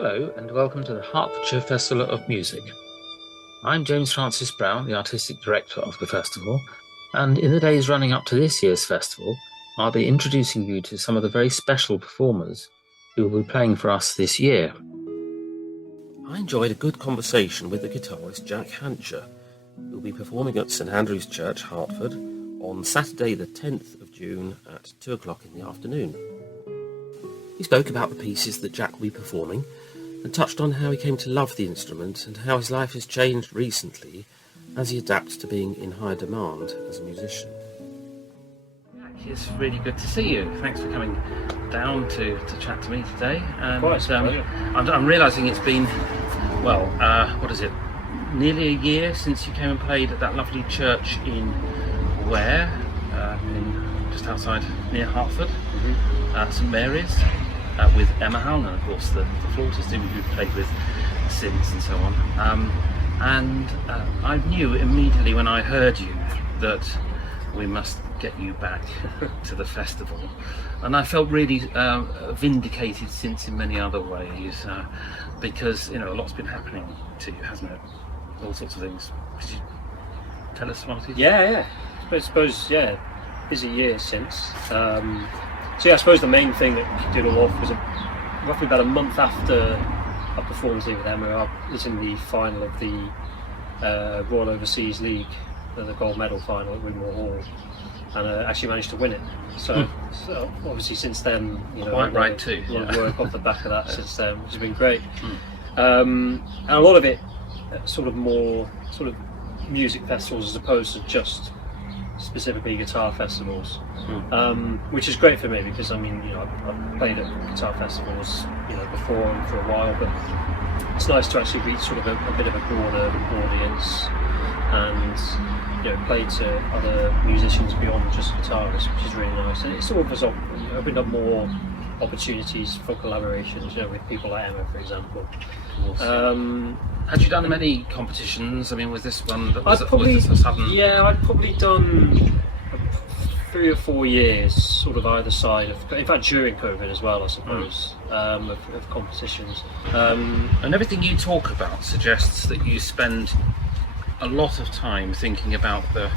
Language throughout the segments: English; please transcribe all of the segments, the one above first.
Hello and welcome to the Hertfordshire Festival of Music. I'm James Francis Brown, the Artistic Director of the festival, and in the days running up to this year's festival, I'll be introducing you to some of the very special performers who will be playing for us this year. I enjoyed a good conversation with the guitarist Jack Hancher, who will be performing at St Andrew's Church, Hertford, on Saturday the 10th of June at 2 o'clock in the afternoon. He spoke about the pieces that Jack will be performing and touched on how he came to love the instrument and how his life has changed recently as he adapts to being in high demand as a musician. Jack, it's really good to see you. Thanks for coming down to chat to me today. And I'm realising it's been, nearly a year since you came and played at that lovely church in Ware, just outside near Hertford, St Mary's. With Emma Howell and of course the flautist who you've played with since and so on. I knew immediately when I heard you that we must get you back to the festival, and I felt really vindicated since in many other ways, because a lot's been happening to you, hasn't it? All sorts of things. Could you tell us one or two? Yeah. I suppose busy year since. So I suppose the main thing that kicked it all off was roughly about a month after I performed here with Emma. I was in the final of the Royal Overseas League, the gold medal final at Wimborne Hall, and actually managed to win it. So obviously since then, quite right too. A lot of work off the back of that since then, which has been great. And a lot of it more music festivals as opposed to just specifically guitar festivals, which is great for me because I've played at guitar festivals before and for a while, but it's nice to actually reach sort of a bit of a broader audience and play to other musicians beyond just guitarists, which is really nice. And it's sort of opened up more opportunities for collaborations, with people like Emma, for example. Had you done many competitions? Was this one that I'd probably done 3 or 4 years, sort of either side of. In fact, during COVID as well, I suppose, of competitions. And everything you talk about suggests that you spend a lot of time thinking about the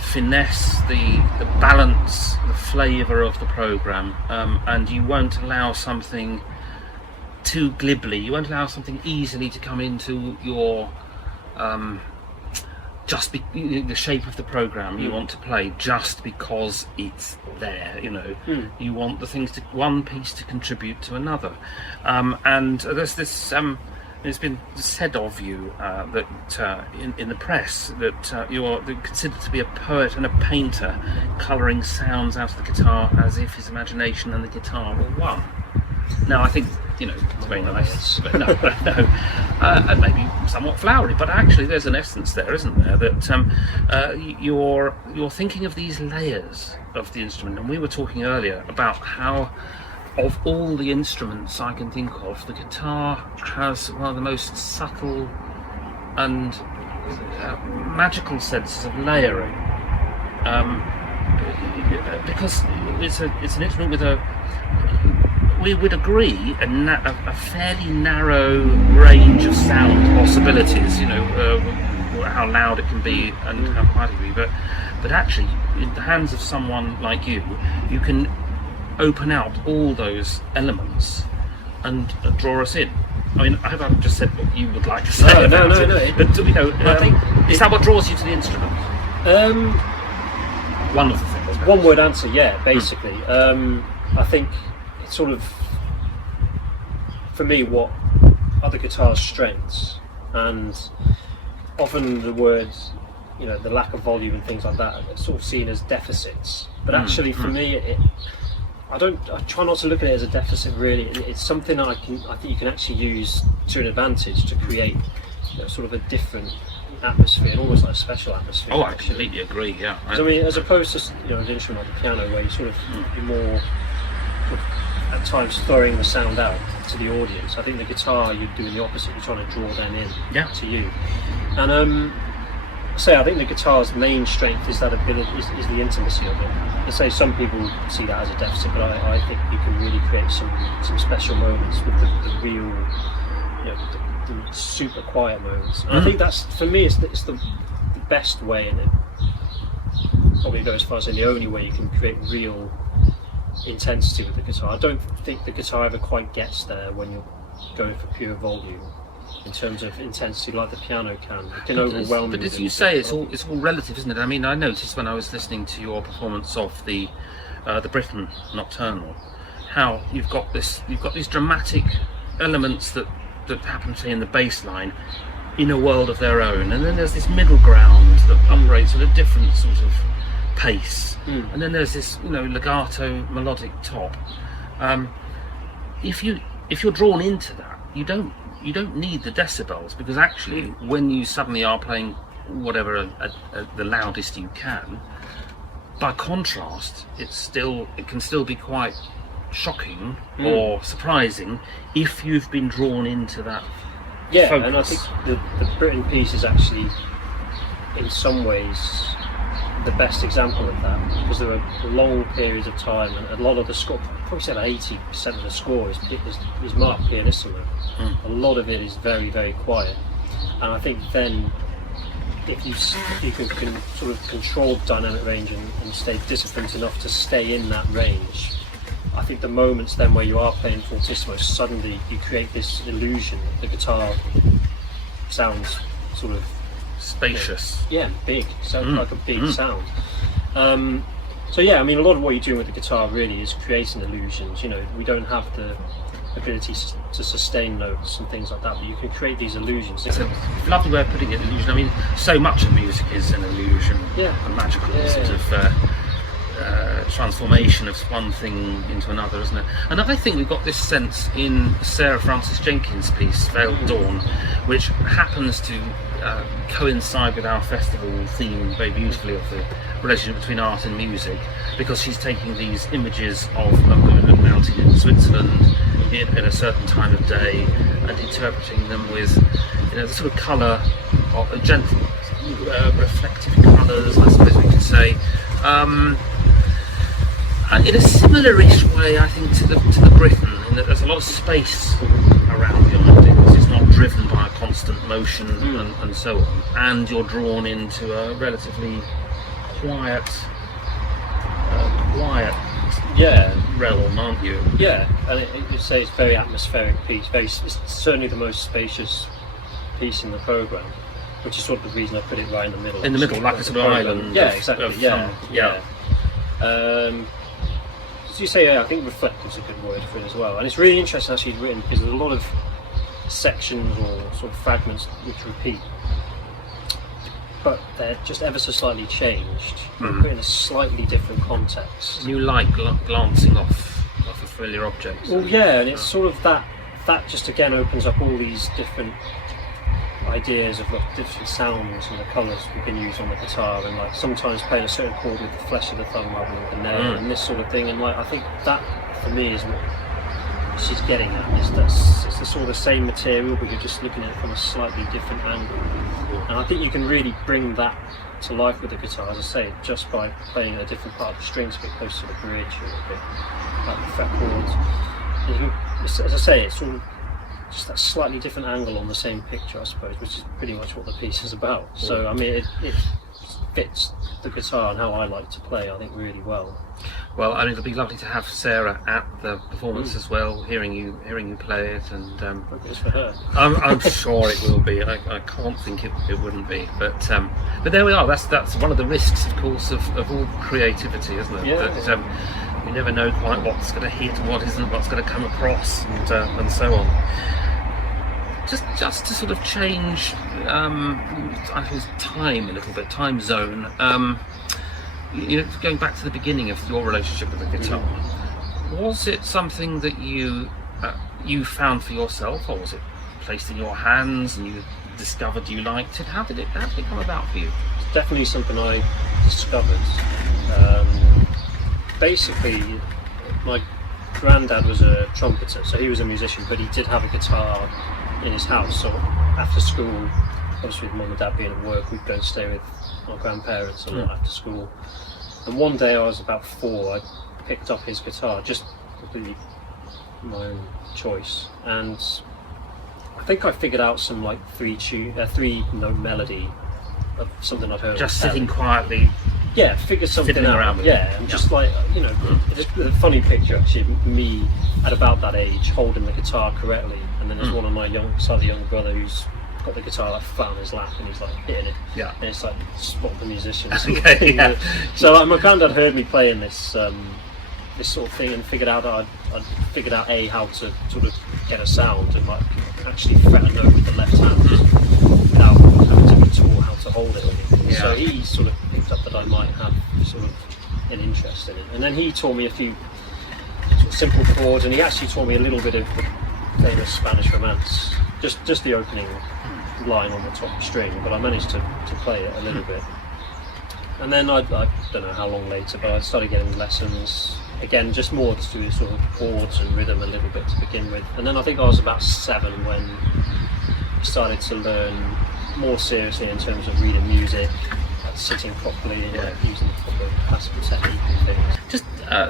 finesse, the balance, the flavour of the programme, and you won't allow something too glibly. You won't allow something easily to come into your the shape of the programme you want to play just because it's there. You want the things one piece to contribute to another, and there's this. It's been said of you that in the press that you are considered to be a poet and a painter, colouring sounds out of the guitar as if his imagination and the guitar were one. Now, I think it's very nice, but no, and maybe somewhat flowery. But actually, there's an essence there, isn't there? That you're thinking of these layers of the instrument, and we were talking earlier about how, of all the instruments I can think of, the guitar has one of the most subtle and magical senses of layering, because it's an instrument with we would agree, a fairly narrow range of sound possibilities, how loud it can be and how quiet it can be, but actually in the hands of someone like you can open out all those elements and draw us in. I hope I've just said what you would like to say. No. But I think is that what draws you to the instrument? One of the things. One word answer, basically. I think it's sort of, for me, what are the guitar's strengths, and often the words, the lack of volume and things like that are sort of seen as deficits. But actually, for me, I try not to look at it as a deficit. Really, it's something that I think you can actually use to an advantage to create sort of a different atmosphere, almost like a special atmosphere. I completely agree. Yeah. As opposed to an instrument like the piano, where you sort of you're more at times throwing the sound out to the audience. I think the guitar, you're doing the opposite. You're trying to draw them in to you. And I think the guitar's main strength is that ability, is the intimacy of it. Let's say some people see that as a deficit, but I think you can really create some special moments with the real, the super quiet moments. And I think that's, for me, it's the best way, and it probably goes as far as saying the only way you can create real intensity with the guitar. I don't think the guitar ever quite gets there when you're going for pure volume. In terms of intensity, like the piano can, it can overwhelm you. But as you say, it's all relative, isn't it? I mean, I noticed when I was listening to your performance of the Britain Nocturnal, how you've got these dramatic elements that happen to be in the bass line in a world of their own, and then there's this middle ground that operates at a different sort of pace, and then there's this legato melodic top. If you're drawn into that, you don't need the decibels, because actually when you suddenly are playing whatever the loudest you can, by contrast it can still be quite shocking or surprising if you've been drawn into that focus. And I think the Britain piece is actually in some ways the best example of that, because there are long periods of time, and a lot of the score, probably said 80% of the score is marked pianissimo. A lot of it is very, very quiet, and I think then if you can sort of control the dynamic range and stay disciplined enough to stay in that range, I think the moments then where you are playing fortissimo, suddenly you create this illusion that the guitar sounds sort of spacious. Big. Sounds like a big sound. So yeah, I mean, a lot of what you're doing with the guitar really is creating illusions. We don't have the ability to sustain notes and things like that, but you can create these illusions. It's a lovely way of putting it, illusion. I mean, so much of music is an illusion, a magical sort of transformation of one thing into another, isn't it? And I think we've got this sense in Sarah Frances Jenkins' piece, Veiled Dawn, which happens to coincide with our festival theme very beautifully, of the relationship between art and music, because she's taking these images of a mountain in Switzerland in a certain time of day and interpreting them with the sort of colour of gentle reflective colours, I suppose we could say, and in a similar-ish way, I think, to the Britain, in that there's a lot of space around the ideas. It's not driven by a constant motion and so on, and you're drawn into a relatively quiet realm, aren't you? Yeah, and you say it's a very atmospheric piece. It's certainly the most spacious piece in the programme, which is sort of the reason I put it right in the middle. In the middle, like a sort of island. Yeah, exactly. As you say, I think reflective is a good word for it as well. And it's really interesting how she's written, because there's a lot of sections or sort of fragments which repeat, but they're just ever so slightly changed, put in a slightly different context. You like glancing off a familiar object. Well, yeah, and it's sort of that just again opens up all these different ideas of different sounds and the colours we can use on the guitar, and like sometimes playing a certain chord with the flesh of the thumb rather than the nail and this sort of thing, and like I think that for me is what she's getting at, is that it's the sort of same material but you're just looking at it from a slightly different angle, and I think you can really bring that to life with the guitar, as I say, just by playing a different part of the strings a bit close to the bridge or a bit like the fret chords. And you can, as I say, it's sort of just that slightly different angle on the same picture, I suppose, which is pretty much what the piece is about. So I mean, it fits the guitar and how I like to play, I think, really well. Well, I mean, it'll be lovely to have Sarah at the performance as well, hearing you play it, and it's for her. I'm sure it will be. I can't think it wouldn't be. But there we are. That's one of the risks, of course, of all creativity, isn't it? Yeah. That, you never know quite what's going to hit and what isn't, what's going to come across, and so on. Just to sort of change, I suppose, time a little bit, time zone. Going back to the beginning of your relationship with the guitar, was it something that you found for yourself, or was it placed in your hands and you discovered you liked it? How did it come about for you? It's definitely something I discovered. Basically, my granddad was a trumpeter, so he was a musician, but he did have a guitar in his house. So after school, obviously with mum and dad being at work, we'd go and stay with my grandparents a lot after school. And one day I was about 4, I picked up his guitar, just completely my own choice, and I think I figured out some like 3-note melody of something I'd heard. Just sitting quietly. Yeah, figure something fiddling out. around with Yeah, it. and just like, you know, just a funny picture actually of me at about that age holding the guitar correctly, and then there's one of my slightly younger brother who's got the guitar like flat on his lap and he's like hitting it. Yeah. And it's like spot the musician. Okay, yeah. So like, my granddad heard me playing this this sort of thing and figured out that I'd figured out how to sort of get a sound and like actually fret a note with the left hand without having to be taught how to hold it or anything. Yeah. So he sort of picked up that I might have sort of an interest in it, and then he taught me a few sort of simple chords, and he actually taught me a little bit of the famous Spanish Romance, just the opening line on the top string, but I managed to play it a little bit. And then I don't know how long later, but I started getting lessons again, just more to do with sort of chords and rhythm a little bit to begin with. And then I think I was about 7 when I started to learn more seriously in terms of reading music, like sitting properly, and like using proper classical technique and things. Just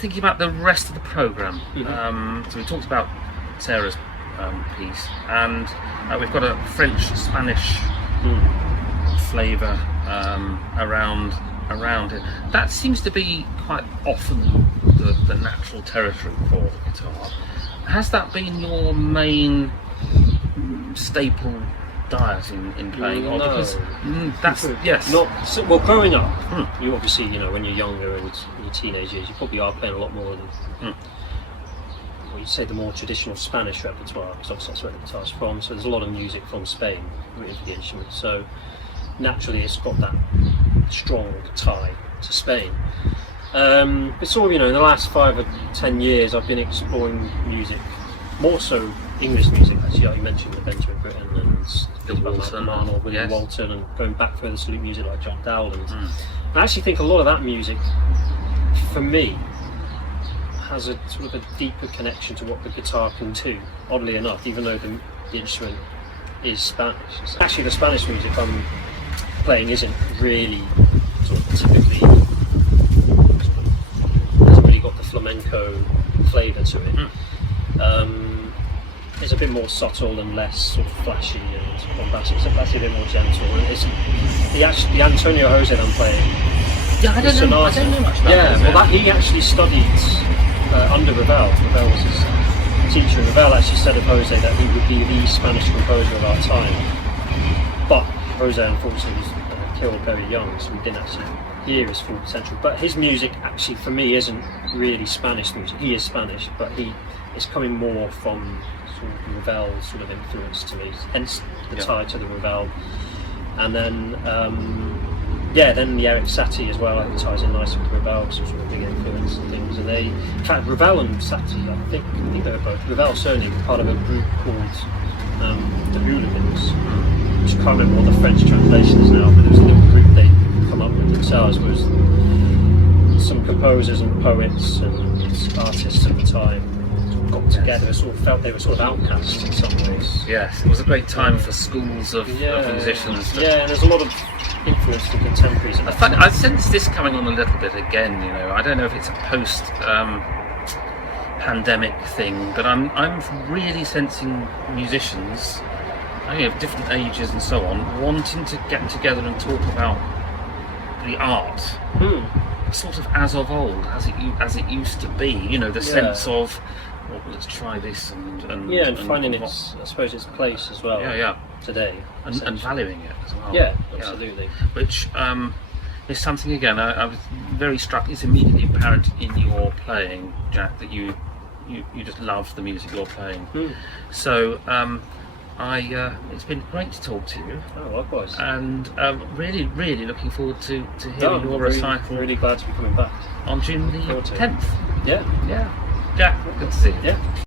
thinking about the rest of the programme. So we talked about Sarah's piece, and we've got a French-Spanish flavour around it. That seems to be quite often the natural territory for the guitar. Has that been your main staple diet in playing? Or No. because that's yes. Not so, well. Growing up, you obviously, you know, when you're younger and in your teenage years, you probably are playing a lot more than well, you'd say the more traditional Spanish repertoire, because obviously that's where the guitar's from. So there's a lot of music from Spain written for the instrument. So naturally, it's got that strong tie to Spain. But sort of, you know, in the last 5 or 10 years, I've been exploring music, more so English music. Actually, like you mentioned, the Benjamin Britten and Walton, Arnold, William yes. Walton, and going back further to music like John Dowland. I actually think a lot of that music, for me, has a sort of a deeper connection to what the guitar can do. Oddly enough, even though the instrument is Spanish, actually the Spanish music I'm playing isn't really sort of typically hasn't really got the flamenco flavour to it. It's a bit more subtle and less sort of flashy and bombastic. It's actually a bit more gentle. And it's the Antonio Jose that I'm playing. Yeah, I don't know much about that. Well, he actually studied under Ravel. Ravel was his teacher, and Ravel actually said of Jose that he would be the Spanish composer of our time. But Jose unfortunately was killed very young, so we didn't actually hear his full potential. But his music actually, for me, isn't really Spanish music. He is Spanish, but he is coming more from sort of Ravel sort of influence to me, hence the tie to the Ravel. And then then the Eric Satie as well, I think ties in nicely with Ravel, some sort of big influence and things. And they, in fact, Ravel and Satie, I think they were both, Ravel certainly part of a group called the Hooligans, which I can't remember what the French translation is now, but it was a little group they come up with themselves, was some composers and poets and artists at the time got together, sort of felt they were sort of outcasts in some ways. Yes, it was a great time for schools of musicians. And there's a lot of influence from contemporaries. In fact, I sense this coming on a little bit again. You know, I don't know if it's a post pandemic thing, but I'm really sensing musicians, of different ages and so on, wanting to get together and talk about the art, sort of as of old, as it used to be. You know, the sense of, well, let's try this and finding its, I suppose, its place as well. Today, and valuing it as well. Yeah, absolutely. Which is something again I was very struck. It's immediately apparent in your playing, Jack, that you just love the music you're playing. So it's been great to talk to you. Oh, likewise. And really looking forward to hearing your recital. Really glad to be coming back On June the 10th. Yeah. Jack, good to see you. Yeah.